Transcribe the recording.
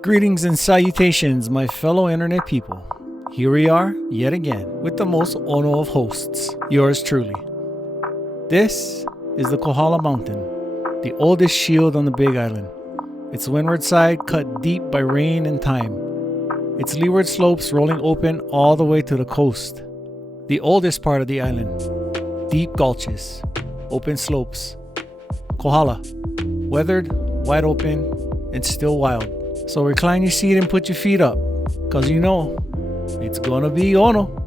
Greetings and salutations, my fellow internet people. Here we are, yet again, with the most Ono of hosts, yours truly. This is the Kohala Mountain, the oldest shield on the Big Island. Its windward side cut deep by rain and time. Its leeward slopes rolling open all the way to the coast. The oldest part of the island. Deep gulches, open slopes. Kohala, weathered, wide open, and still wild. So recline your seat and put your feet up, cause you know, it's gonna be Ono.